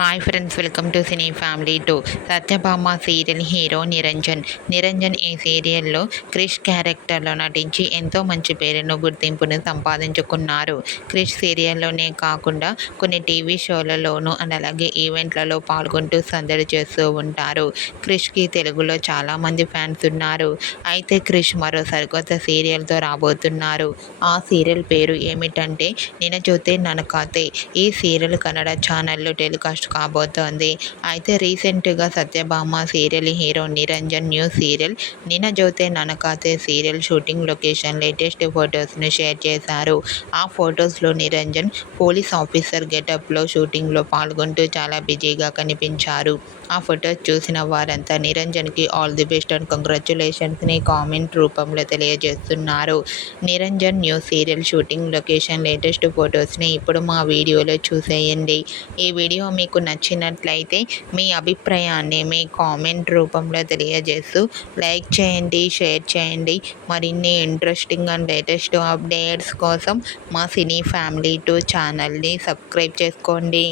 Hi friends, welcome to cine family 2. Satyabhama serial hero Niranjan. Niranjan ఈ సీరియల్లో క్రిష్ క్యారెక్టర్లో నటించి ఎంతో మంచి పేరును, గుర్తింపును సంపాదించుకున్నారు. క్రిష్ సీరియల్లోనే కాకుండా కొన్ని టీవీ షోలలోనూ అలాగే ఈవెంట్లలో పాల్గొంటూ సందడి చేస్తూ ఉంటారు. క్రిష్కి తెలుగులో చాలామంది ఫ్యాన్స్ ఉన్నారు. అయితే క్రిష్ మరో సరికొత్త సీరియల్తో రాబోతున్నారు. ఆ సీరియల్ పేరు ఏమిటంటే నిన జోతే ననకాతే. ఈ సీరియల్ కన్నడ ఛానల్లో టెలికాస్ట్ కాబోతోంది. అయితే రీసెంట్గా Satyabhama serial hero Niranjan new serial Ninna Jothe Nannakathe serial shooting location latest ఫొటోస్ను షేర్ చేశారు. ఆ ఫొటోస్లో నిరంజన్ పోలీస్ ఆఫీసర్ గెటప్లో షూటింగ్లో పాల్గొంటూ చాలా బిజీగా కనిపించారు. ఆ ఫొటోస్ చూసిన వారంతా నిరంజన్కి ఆల్ ది బెస్ట్ అండ్ కంగ్రాచ్యులేషన్స్ని కామెంట్ రూపంలో తెలియజేస్తున్నారు. Niranjan new serial shooting location latest ఫొటోస్ని ఇప్పుడు మా వీడియోలో చూసేయండి. ఈ వీడియో మీకు నచ్చినట్లయితే మీ అభిప్రాయాన్ని మీ కామెంట్ రూపంలో తెలియజేస్తూ లైక్ చేయండి, షేర్ చేయండి. మరిన్ని ఇంట్రెస్టింగ్ అండ్ లేటెస్ట్ అప్డేట్స్ కోసం మా సినీ ఫ్యామిలీ 2 ఛానల్ని సబ్స్క్రైబ్ చేసుకోండి.